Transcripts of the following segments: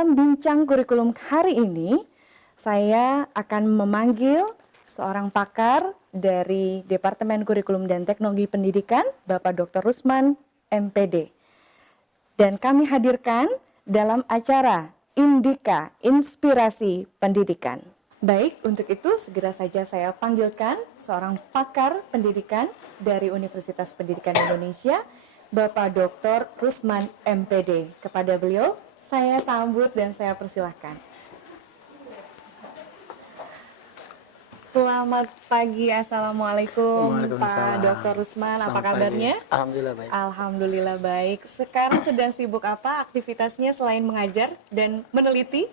dalam bincang kurikulum hari ini, saya akan memanggil seorang pakar dari Departemen Kurikulum dan Teknologi Pendidikan, Bapak Dr. Rusman, MPD. Dan kami hadirkan dalam acara Indika Inspirasi Pendidikan. Baik, untuk itu segera saja saya panggilkan seorang pakar pendidikan dari Universitas Pendidikan Indonesia, Bapak Dr. Rusman, MPD. Kepada beliau, saya sambut dan saya persilahkan. Selamat pagi, Assalamualaikum Pak Dr. Rusman, apa kabarnya? Pagi. Alhamdulillah baik. Alhamdulillah baik. Sekarang sedang sibuk apa aktivitasnya selain mengajar dan meneliti?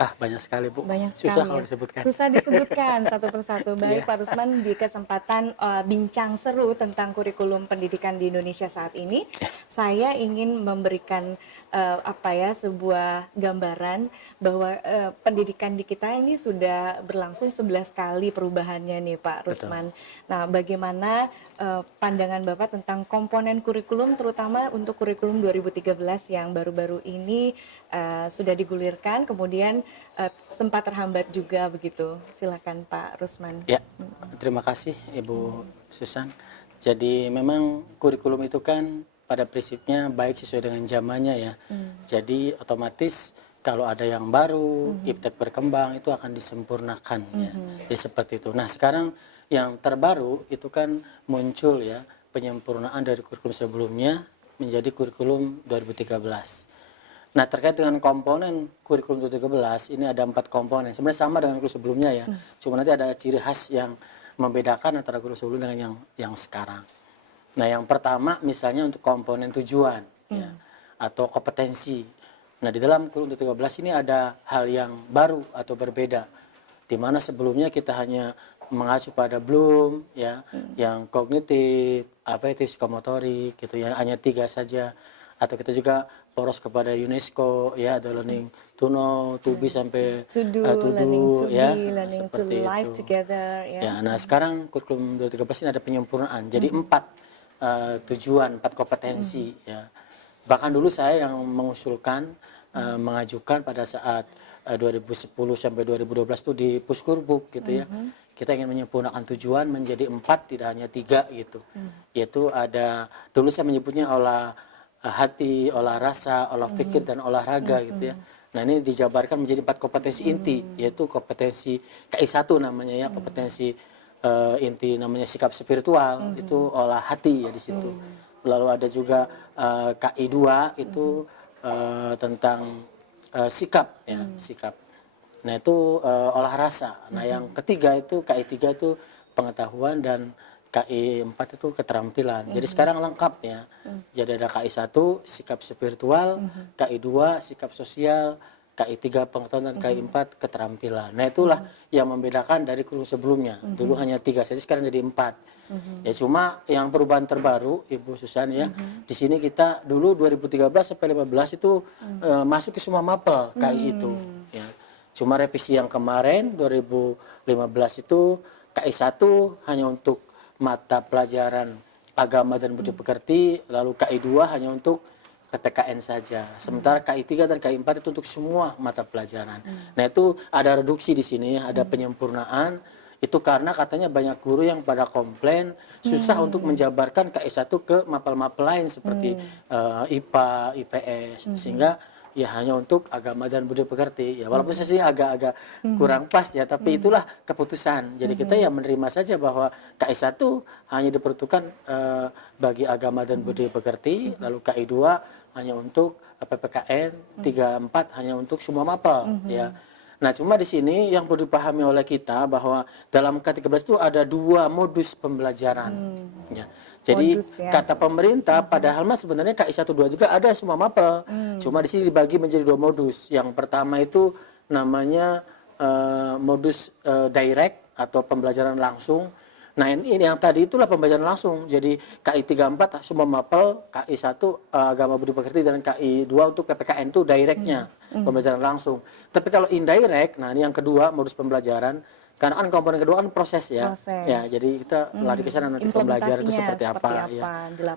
Banyak sekali Bu. Banyak Susah sekali, kalau ya? disebutkan. Susah disebutkan satu persatu. Baik Pak Rusman, di kesempatan bincang seru tentang kurikulum pendidikan di Indonesia saat ini, saya ingin memberikan sebuah gambaran bahwa pendidikan di kita ini sudah berlangsung 11 kali perubahannya nih Pak Rusman. Betul. Nah, bagaimana pandangan Bapak tentang komponen kurikulum terutama untuk kurikulum 2013 yang baru-baru ini sudah digulirkan, kemudian sempat terhambat juga begitu. Silakan Pak Rusman. Ya, terima kasih Ibu Susan. Jadi memang kurikulum itu kan pada prinsipnya baik sesuai dengan zamannya ya. Jadi otomatis kalau ada yang baru, iptek berkembang itu akan disempurnakan ya. Jadi seperti itu. Nah, sekarang yang terbaru itu kan muncul ya penyempurnaan dari kurikulum sebelumnya menjadi kurikulum 2013. Nah, terkait dengan komponen kurikulum 2013 ini ada 4 komponen. Sebenarnya sama dengan kurikulum sebelumnya ya. Cuma nanti ada ciri khas yang membedakan antara kurikulum sebelumnya dengan yang sekarang. Nah, yang pertama misalnya untuk komponen tujuan ya, atau kompetensi. Nah, di dalam kurikulum 2013 ini ada hal yang baru atau berbeda. Di mana sebelumnya kita hanya mengacu pada Bloom ya, yang kognitif, afektif, psikomotorik gitu ya, hanya 3 saja. Atau kita juga poros kepada UNESCO ya, ada learning to know, to be sampai to do ya, learning to live together ya. Ya, nah sekarang kurikulum 2013 ini ada penyempurnaan. Jadi 4 tujuan, 4 kompetensi ya. Bahkan dulu saya yang mengusulkan mengajukan pada saat 2010 sampai 2012 itu di Puskurbuk gitu ya. Kita ingin menyempurnakan tujuan menjadi 4 tidak hanya 3 gitu. Yaitu ada, dulu saya menyebutnya olah hati, olah rasa, olah pikir dan olahraga gitu ya. Nah, ini dijabarkan menjadi 4 kompetensi inti, yaitu kompetensi KI1 namanya ya, kompetensi inti namanya sikap spiritual, itu olah hati ya di situ. Lalu ada juga KI2 itu tentang sikap ya, sikap. Nah, itu olah rasa. Nah, yang ketiga itu KI3 itu pengetahuan dan KI4 itu keterampilan. Jadi sekarang lengkap ya. Jadi ada KI1 sikap spiritual, KI2 sikap sosial, KI3 pengetahuan dan KI4 keterampilan. Nah, itulah yang membedakan dari kurikulum sebelumnya. Dulu hanya 3 saja, sekarang jadi 4. Ya, cuma yang perubahan terbaru Ibu Susan ya. Di sini kita dulu 2013 sampai 2015 itu masuk ke semua mapel KI itu ya. Cuma revisi yang kemarin 2015 itu KI1 hanya untuk mata pelajaran agama dan budi pekerti, lalu KI2 hanya untuk PPKN saja. Sementara KI3 dan KI4 itu untuk semua mata pelajaran. Nah, itu ada reduksi di sini, ada penyempurnaan. Itu karena katanya banyak guru yang pada komplain susah untuk menjabarkan KI1 ke mapel-mapel lain seperti IPA, IPS, sehingga ya hanya untuk agama dan budi pekerti ya, walaupun saya sih agak-agak kurang pas ya, tapi itulah keputusan. Jadi kita ya menerima saja bahwa KI1 hanya diperuntukkan bagi agama dan budi pekerti, lalu KI2 hanya untuk PPKN, 3-4 hanya untuk semua mapel ya. Nah, cuma di sini yang perlu dipahami oleh kita bahwa dalam K13 itu ada 2 modus pembelajaran ya. Jadi kata pemerintah padahal mas sebenarnya KI1-2 juga ada semua mapel. Cuma di sini dibagi menjadi 2 modus. Yang pertama itu namanya modus direct atau pembelajaran langsung. Nah, ini yang tadi itulah pembelajaran langsung. Jadi KI34 semua mapel, KI1 agama budi pekerti dan KI2 untuk PPKN itu directnya pembelajaran langsung. Tapi kalau indirect, nah ini yang kedua modus pembelajaran. Karena kan komponen kedua kan proses ya. Ya, jadi kita lari ke sana nanti pembelajaran itu seperti apa ya.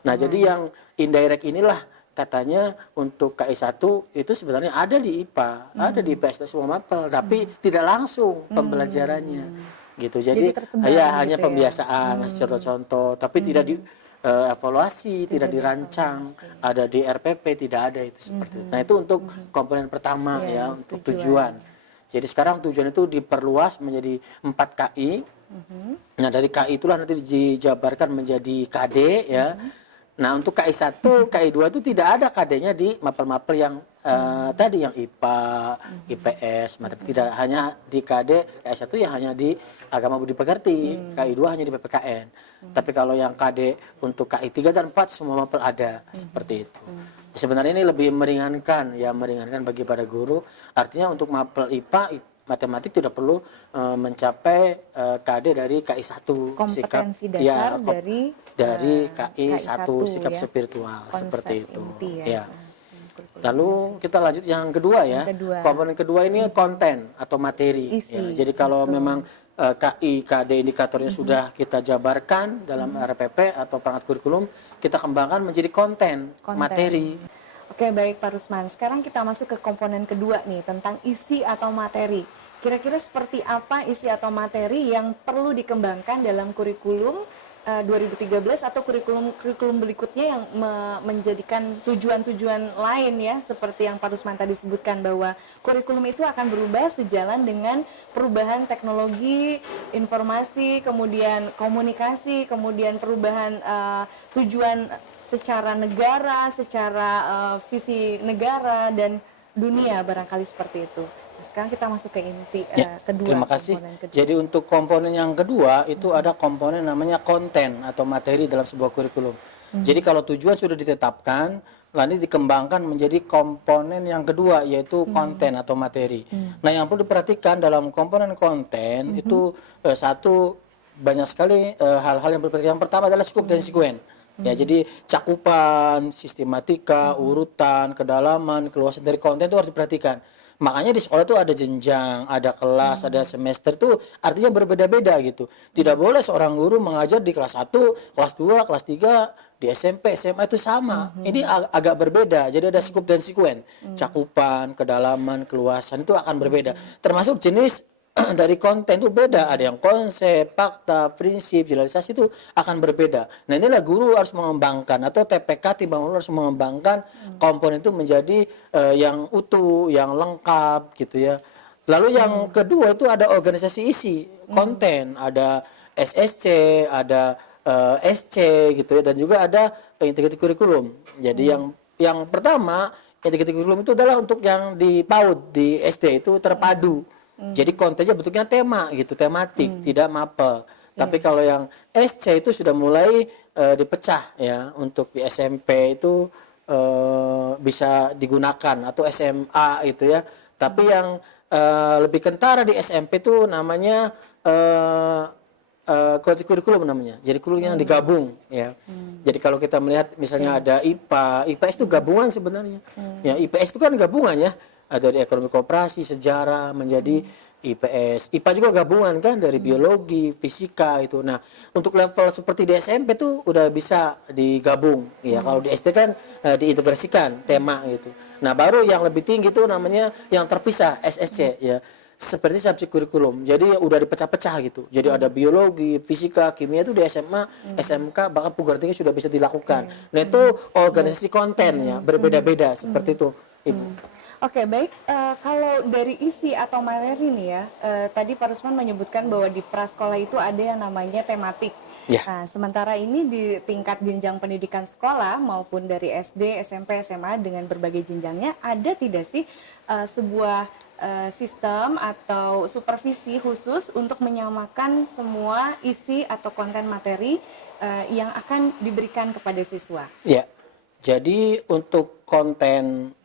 Nah, jadi yang indirect inilah katanya untuk KI1 itu sebenarnya ada di IPA, ada di IPS semua mapel, tapi tidak langsung pembelajarannya gitu. Jadi tersebar ya gitu hanya ya. pembiasaan, contoh-contoh, tapi tidak di evaluasi, tidak dirancang, ada di RPP, tidak ada itu seperti itu. Nah itu untuk komponen pertama ya, untuk tujuan. Jadi sekarang tujuan itu diperluas menjadi 4 KI. Nah dari KI itulah nanti dijabarkan menjadi KD ya. Nah untuk KI1, KI2 itu tidak ada KD-nya di mapel-mapel yang tadi yang IPA, IPS, tidak hanya di KD, KI1 ya hanya di agama budi pekerti, KI2 hanya di PPKN. Tapi kalau yang KD untuk KI3 dan 4 semua mapel ada, seperti itu. Sebenarnya ini lebih meringankan ya, meringankan bagi para guru. Artinya untuk mapel IPA, matematik tidak perlu mencapai KD dari KI1 Kompetensi sikap dasar dari KI1 sikap ya, spiritual seperti itu. inti Ya. Lalu kita lanjut yang kedua ya. Komponen kedua ini konten atau materi. Ya. Jadi kalau memang KI, KD indikatornya sudah kita jabarkan dalam RPP atau perangkat kurikulum, kita kembangkan menjadi konten. Materi. Oke, baik Pak Rusman. Sekarang kita masuk ke komponen kedua nih, tentang isi atau materi. Kira-kira seperti apa isi atau materi yang perlu dikembangkan dalam kurikulum 2013 atau kurikulum berikutnya yang menjadikan tujuan-tujuan lain ya, seperti yang Pak Rusman tadi sebutkan bahwa kurikulum itu akan berubah sejalan dengan perubahan teknologi, informasi, kemudian komunikasi, kemudian perubahan tujuan secara negara, secara visi negara dan dunia, barangkali seperti itu. Nah, sekarang kita masuk ke inti kedua. Terima kasih. Jadi untuk komponen yang kedua itu ada komponen namanya konten atau materi dalam sebuah kurikulum. Jadi kalau tujuan sudah ditetapkan, lalu dikembangkan menjadi komponen yang kedua yaitu konten atau materi. Nah yang perlu diperhatikan dalam komponen konten itu satu, banyak sekali hal-hal yang berperhatikan. Yang pertama adalah scope dan sekuen. Ya, jadi cakupan, sistematika, urutan, kedalaman, keluasan dari konten itu harus diperhatikan. Makanya di sekolah itu ada jenjang, ada kelas, ada semester tuh artinya berbeda-beda gitu. Tidak boleh seorang guru mengajar di kelas 1, kelas 2, kelas 3, di SMP, SMA itu sama. Ini agak berbeda. Jadi ada scope dan sekuen. Cakupan, kedalaman, keluasan itu akan berbeda. Termasuk jenis dari konten itu beda, ada yang konsep, fakta, prinsip, generalisasi itu akan berbeda. Nah inilah guru harus mengembangkan atau TPK Timbang harus mengembangkan komponen itu menjadi yang utuh, yang lengkap gitu ya. Lalu yang kedua itu ada organisasi isi konten, ada SSC, ada SC gitu ya, dan juga ada integrasi kurikulum. Jadi yang pertama integrasi kurikulum itu adalah untuk yang di PAUD, di SD itu terpadu. Jadi kontennya bentuknya tema gitu, tematik, tidak mapel. Tapi kalau yang SC itu sudah mulai dipecah ya, untuk di SMP itu bisa digunakan atau SMA itu ya. Tapi yang lebih kentara di SMP itu namanya kurikulum namanya. Jadi kurikulum yang digabung ya. Jadi kalau kita melihat misalnya ada IPA, IPS itu gabungan sebenarnya. Ya IPS itu kan gabungan ya. Dari ekonomi koperasi, sejarah menjadi IPS. IPA juga gabungan kan dari biologi, fisika itu. Nah, untuk level seperti di SMP tuh udah bisa digabung. Ya, kalau di SD kan diintegrasikan tema gitu. Nah, baru yang lebih tinggi itu namanya yang terpisah, SSC ya. Seperti subjek kurikulum. Jadi udah dipecah-pecah gitu. Jadi ada biologi, fisika, kimia itu di SMA, SMK, bahkan perguruan tinggi sudah bisa dilakukan. Nah, itu organisasi konten ya, berbeda-beda seperti itu, Ibu. Oke, baik. Kalau dari isi atau materi nih ya, tadi Pak Rusman menyebutkan bahwa di prasekolah itu ada yang namanya tematik. Ya. Nah, sementara ini di tingkat jenjang pendidikan sekolah maupun dari SD, SMP, SMA dengan berbagai jenjangnya, ada tidak sih sebuah sistem atau supervisi khusus untuk menyamakan semua isi atau konten materi yang akan diberikan kepada siswa? Ya, jadi untuk konten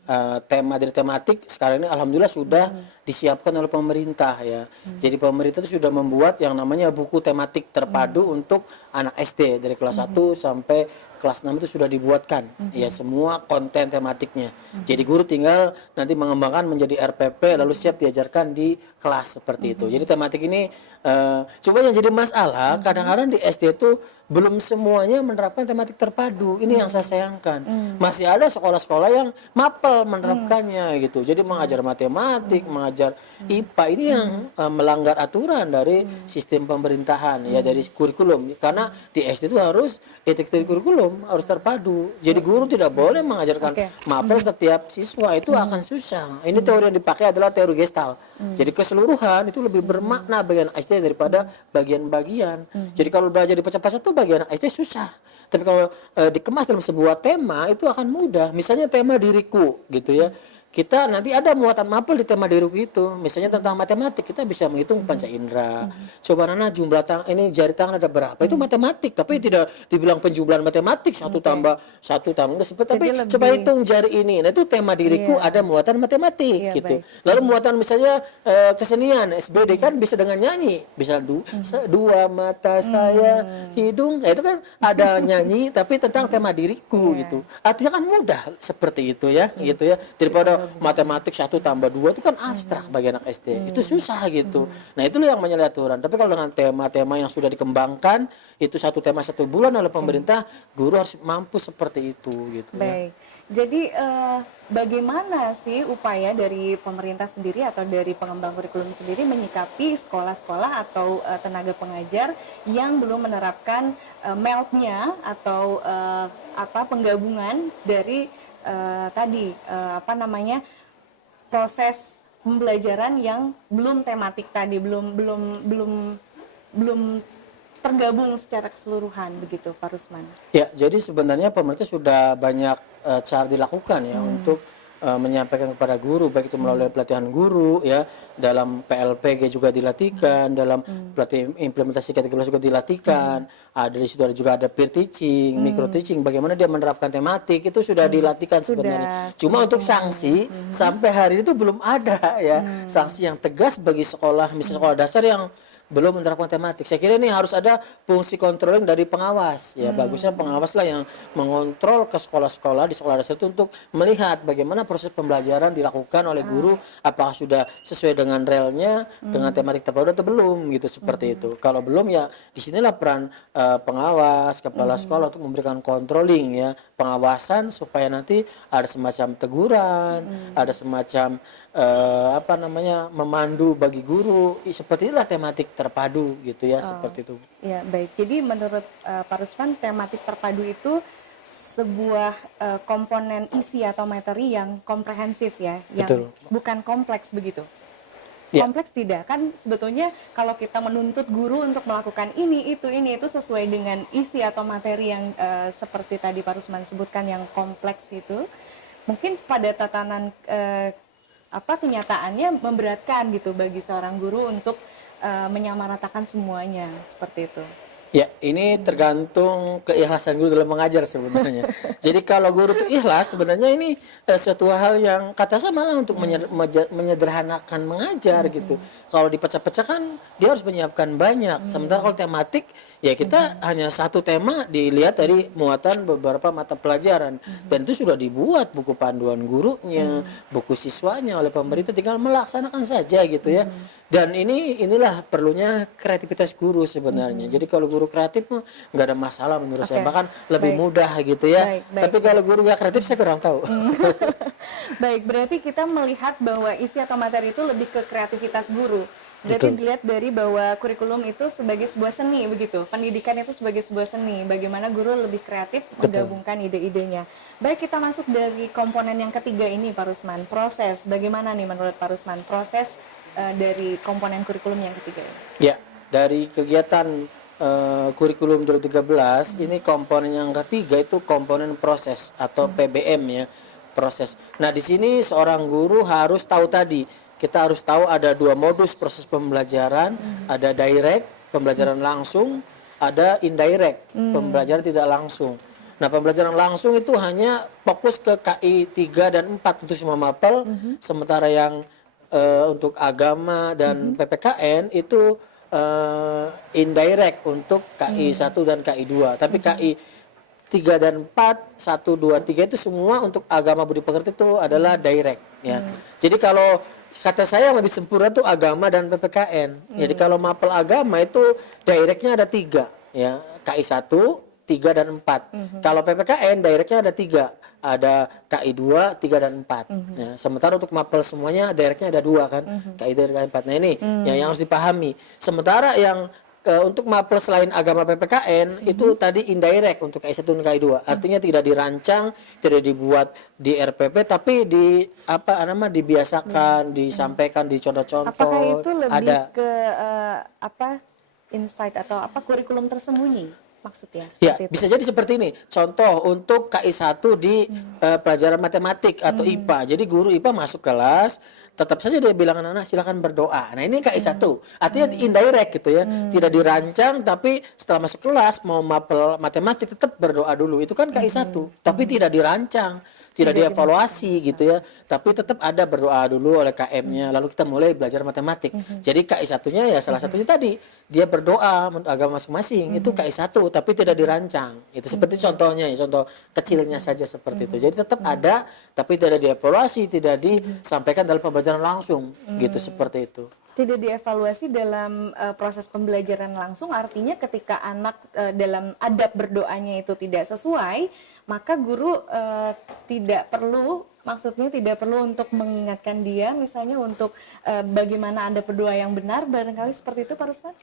tema dari tematik sekarang ini alhamdulillah sudah disiapkan oleh pemerintah ya. Jadi pemerintah itu sudah membuat yang namanya buku tematik terpadu untuk anak SD dari kelas 1 sampai kelas 6 itu sudah dibuatkan ya semua konten tematiknya. Jadi guru tinggal nanti mengembangkan menjadi RPP lalu siap diajarkan di kelas seperti itu. Jadi tematik ini cuma yang jadi masalah kadang-kadang di SD itu belum semuanya menerapkan tematik terpadu. Ini yang saya sayangkan. Masih ada sekolah-sekolah yang mapel menerapkannya gitu. Jadi mengajar matematik, mengajar IPA ini yang melanggar aturan dari sistem pemerintahan ya dari kurikulum. Karena di SD itu harus etik dari kurikulum harus terpadu. Jadi guru tidak boleh mengajarkan mapel setiap siswa, itu akan susah. Ini teori yang dipakai adalah teori Gestalt. Jadi keseluruhan itu lebih bermakna bagian SD daripada bagian-bagian. Jadi kalau belajar dipecah-pecah itu bagian SD susah. Tapi kalau dikemas dalam sebuah tema itu akan mudah. Misalnya tema diriku gitu ya. Kita nanti ada muatan mapel di tema diriku itu. Misalnya tentang matematik kita bisa menghitung panca indera. Coba Nana jumlah ini jari tangan ada berapa? Itu matematik, tapi tidak dibilang penjumlahan matematik satu tambah enggak seperti. Tapi coba hitung jari ini. Nah itu tema diriku ada muatan matematik gitu. Lalu muatan misalnya kesenian SBD kan bisa dengan nyanyi, bisa dua mata saya hidung. Nah, itu kan ada nyanyi tapi tentang tema diriku gitu. Artinya kan mudah seperti itu ya, gitu ya. Daripada matematik 1 tambah 2 itu kan abstrak bagi anak SD. Itu susah gitu. Nah, itulah yang menyalahi aturan. Tapi kalau dengan tema-tema yang sudah dikembangkan, itu satu tema 1 bulan oleh pemerintah, guru harus mampu seperti itu gitu. Baik. Jadi bagaimana sih upaya dari pemerintah sendiri atau dari pengembang kurikulum sendiri menyikapi sekolah-sekolah atau tenaga pengajar yang belum menerapkan meldnya atau penggabungan dari proses pembelajaran yang belum tematik tadi, belum tergabung secara keseluruhan begitu, Pak Rusman. Ya, jadi sebenarnya pemerintah sudah banyak cara dilakukan ya untuk menyampaikan kepada guru, baik itu melalui pelatihan guru ya, dalam PLPG juga dilatihkan, dalam pelatihan implementasi kategori juga dilatihkan. Dari situ juga ada peer teaching, micro teaching, bagaimana dia menerapkan tematik itu sudah dilatihkan sebenarnya. Cuma untuk sanksi sampai hari ini itu belum ada ya, sanksi yang tegas bagi sekolah, misalnya sekolah dasar yang belum menerapkan tematik. Saya kira ini harus ada fungsi controlling dari pengawas. Ya, bagusnya pengawas lah yang mengontrol ke sekolah-sekolah di sekolah dasar itu untuk melihat bagaimana proses pembelajaran dilakukan oleh guru, apakah sudah sesuai dengan relnya, dengan tematik terpadu atau belum gitu seperti itu. Kalau belum ya disinilah peran pengawas, kepala sekolah untuk memberikan controlling ya, pengawasan supaya nanti ada semacam teguran, ada semacam memandu bagi guru, seperti inilah tematik terpadu gitu ya, seperti itu. Ya, baik. Jadi menurut Pak Rusman, tematik terpadu itu sebuah komponen isi atau materi yang komprehensif ya, yang bukan kompleks begitu. Kompleks tidak, kan sebetulnya kalau kita menuntut guru untuk melakukan ini itu sesuai dengan isi atau materi yang seperti tadi Pak Rusman sebutkan yang kompleks itu, mungkin pada tatanan kenyataannya memberatkan gitu bagi seorang guru untuk menyamaratakan semuanya seperti itu. Ya, ini tergantung keikhlasan guru dalam mengajar sebenarnya. Jadi kalau guru itu ikhlas, sebenarnya ini suatu hal yang kata saya malah untuk menyederhanakan mengajar gitu. Kalau dipecah-pecah kan dia harus menyiapkan banyak. Sementara kalau tematik, ya kita hanya satu tema dilihat dari muatan beberapa mata pelajaran. Dan itu sudah dibuat buku panduan gurunya, buku siswanya oleh pemerintah, tinggal melaksanakan saja gitu ya. Dan inilah perlunya kreativitas guru sebenarnya. Jadi kalau guru kreatif nggak ada masalah menurut saya, bahkan lebih mudah gitu ya. Tapi kalau guru nggak kreatif saya kurang tahu. Baik, berarti kita melihat bahwa isi atau materi itu lebih ke kreativitas guru. Berarti dilihat dari bahwa kurikulum itu sebagai sebuah seni begitu. Pendidikan itu sebagai sebuah seni. Bagaimana guru lebih kreatif menggabungkan ide-idenya. Baik, kita masuk dari komponen yang ketiga ini Pak Rusman. Proses. Bagaimana nih menurut Pak Rusman proses dari komponen kurikulum yang ketiga ini? Ya, dari kegiatan kurikulum 2013 ini komponen yang ketiga itu komponen proses atau PBM ya, proses. Nah, di sini seorang guru harus tahu tadi, kita harus tahu ada 2 modus proses pembelajaran, ada direct, pembelajaran langsung, ada indirect, pembelajaran tidak langsung. Nah, pembelajaran langsung itu hanya fokus ke KI 3 dan 4 untuk semua mapel, sementara yang untuk agama dan PPKN itu indirect untuk KI 1 dan KI 2. Tapi KI 3 dan 4, 1, 2, 3 itu semua untuk agama budi pekerti itu adalah direct ya. Jadi kalau kata saya yang lebih sempurna itu agama dan PPKN. Jadi kalau mapel agama itu directnya ada 3 ya, KI 1, 3 dan 4. Kalau PPKN directnya ada 3. Ada KI 2, 3 dan 4. Ya, sementara untuk mapel semuanya directnya ada 2 kan. KI 2 dan KI 4. Nah ini yang harus dipahami. Sementara yang untuk mapel selain agama PPKN itu tadi indirect untuk KI 1 dan KI 2. Artinya tidak dirancang, tidak dibuat di RPP tapi dibiasakan, disampaikan, dicontoh-contoh. Apakah itu lebih ada ke insight atau kurikulum tersembunyi maksudnya ya, seperti itu? bisa jadi seperti ini. Contoh untuk KI 1 di pelajaran matematik atau IPA. Jadi guru IPA masuk kelas, tetap saja dia bilang anak-anak silakan berdoa. Nah, ini KI 1. Artinya indirect gitu ya. Tidak dirancang tapi setelah masuk kelas mau mapel matematik tetap berdoa dulu. Itu kan KI 1. Tapi tidak dirancang, tidak dievaluasi gitu ya. Tapi tetap ada berdoa dulu oleh KM-nya. Lalu kita mulai belajar matematik. Jadi KI 1-nya ya salah satunya tadi dia berdoa untuk agama masing-masing. Itu KI 1 tapi tidak dirancang. Itu seperti contohnya ya, contoh kecilnya saja seperti itu. Jadi tetap ada tapi tidak dievaluasi, tidak disampaikan dalam pembelajaran langsung gitu seperti itu. Tidak dievaluasi dalam proses pembelajaran langsung, artinya ketika anak dalam adab berdoanya itu tidak sesuai, maka guru maksudnya tidak perlu untuk mengingatkan dia misalnya untuk bagaimana Anda berdoa yang benar, barangkali seperti itu Pak Rusman?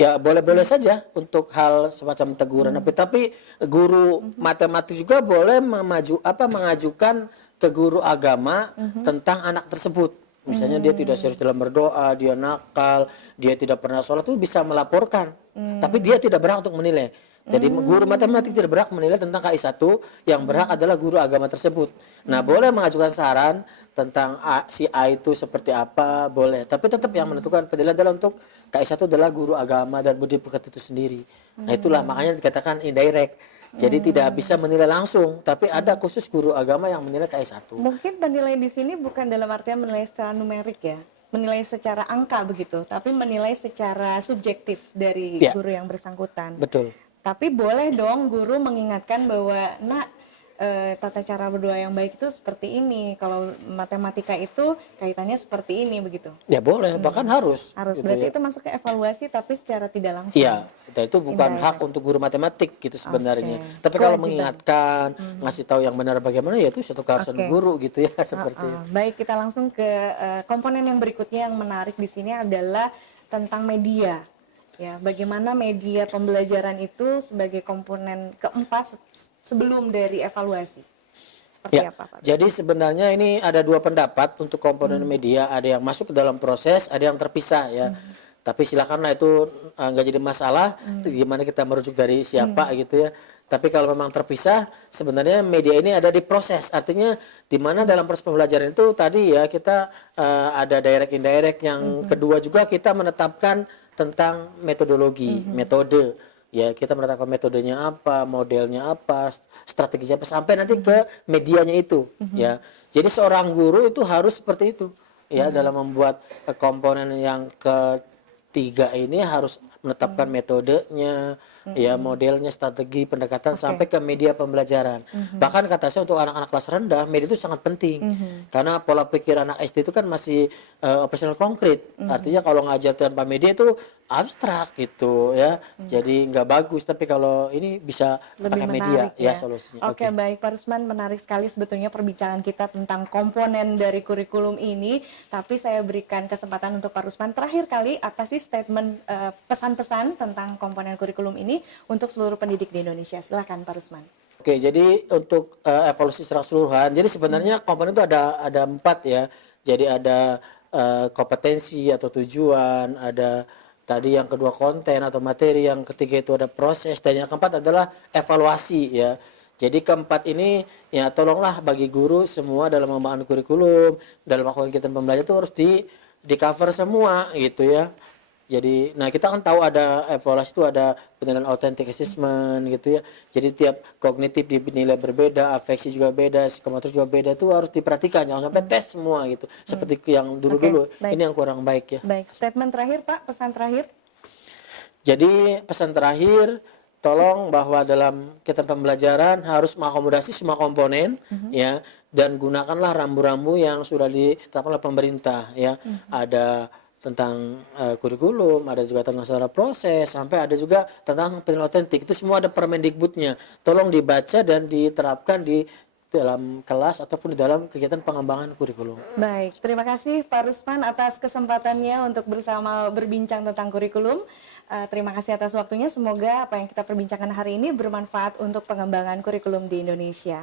Ya boleh-boleh saja untuk hal semacam teguran, tapi guru matematik juga boleh mengajukan ke guru agama tentang anak tersebut. Misalnya dia tidak serius dalam berdoa, dia nakal, dia tidak pernah sholat, itu bisa melaporkan. Tapi dia tidak berhak untuk menilai. Jadi guru matematik tidak berhak menilai tentang KI 1, yang berhak adalah guru agama tersebut. Nah, boleh mengajukan saran tentang si A itu seperti apa, boleh. Tapi tetap yang menentukan penilaian adalah untuk KI 1 adalah guru agama dan budi pekerti itu sendiri. Nah, itulah makanya dikatakan indirect. Jadi tidak bisa menilai langsung, tapi ada khusus guru agama yang menilai KI 1. Mungkin penilaian di sini bukan dalam artian menilai secara numerik ya, menilai secara angka begitu, tapi menilai secara subjektif dari guru yang bersangkutan. Betul. Tapi boleh dong guru mengingatkan bahwa tata cara berdoa yang baik itu seperti ini. Kalau matematika itu kaitannya seperti ini begitu. Ya boleh, bahkan harus. Harus. Gitu berarti itu masuk ke evaluasi tapi secara tidak langsung. Iya, dan itu bukan hak untuk guru matematik gitu sebenarnya. Tapi kalau mengingatkan, ngasih tahu yang benar bagaimana ya itu suatu keharusan guru gitu ya seperti itu. Baik, kita langsung ke komponen yang berikutnya yang menarik di sini adalah tentang media. Ya, bagaimana media pembelajaran itu sebagai komponen keempat sebelum dari evaluasi. Seperti apa, Pak? Jadi sebenarnya ini ada dua pendapat untuk komponen media, ada yang masuk ke dalam proses, ada yang terpisah ya. Tapi silakanlah itu nggak jadi masalah, gimana kita merujuk dari siapa gitu ya. Tapi kalau memang terpisah, sebenarnya media ini ada di proses. Artinya di mana dalam proses pembelajaran itu tadi ya kita ada direct indirect, yang kedua juga kita menetapkan tentang metodologi, metode. Ya, kita menetapkan metodenya apa, modelnya apa, strateginya apa, sampai nanti ke medianya itu. Ya, jadi seorang guru itu harus seperti itu. Ya, dalam membuat komponen yang ketiga ini harus menetapkan metodenya, ya modelnya, strategi pendekatan sampai ke media pembelajaran. Bahkan kata saya untuk anak-anak kelas rendah, media itu sangat penting. Karena pola pikir anak SD itu kan masih operasional konkret. Artinya kalau ngajar tanpa media itu abstrak gitu ya. Jadi nggak bagus, tapi kalau ini bisa lebih pakai media ya solusinya. Oke, baik Pak Rusman, menarik sekali sebetulnya perbincangan kita tentang komponen dari kurikulum ini. Tapi saya berikan kesempatan untuk Pak Rusman terakhir kali, apa sih statement pesan-pesan tentang komponen kurikulum ini untuk seluruh pendidik di Indonesia? Silakan Pak Rusman. Oke, jadi untuk evaluasi secara keseluruhan, jadi sebenarnya komponen itu ada 4 ya. Jadi ada kompetensi atau tujuan, ada tadi yang kedua konten atau materi, yang ketiga itu ada proses, dan yang keempat adalah evaluasi ya. Jadi keempat ini ya tolonglah bagi guru semua dalam membangun kurikulum, dalam melakukan kegiatan pembelajaran itu harus di cover semua gitu ya. Jadi, nah kita kan tahu ada evaluasi itu ada penilaian authentic assessment gitu ya. Jadi tiap kognitif dinilai berbeda, afeksi juga beda, psikomotor juga beda, itu harus diperhatikan, jangan sampai tes semua gitu. Seperti yang dulu-dulu, ini yang kurang baik ya. Baik, statement terakhir Pak, pesan terakhir. Jadi pesan terakhir, tolong bahwa dalam kegiatan pembelajaran harus mengakomodasi semua komponen ya, dan gunakanlah rambu-rambu yang sudah ditetapkan oleh pemerintah ya. Ada tentang kurikulum, ada juga tentang secara proses, sampai ada juga tentang penilaian otentik. Itu semua ada Permendikbudnya. Tolong dibaca dan diterapkan di dalam kelas ataupun di dalam kegiatan pengembangan kurikulum. Baik, terima kasih Pak Rusman atas kesempatannya untuk bersama berbincang tentang kurikulum. Terima kasih atas waktunya. Semoga apa yang kita perbincangkan hari ini bermanfaat untuk pengembangan kurikulum di Indonesia.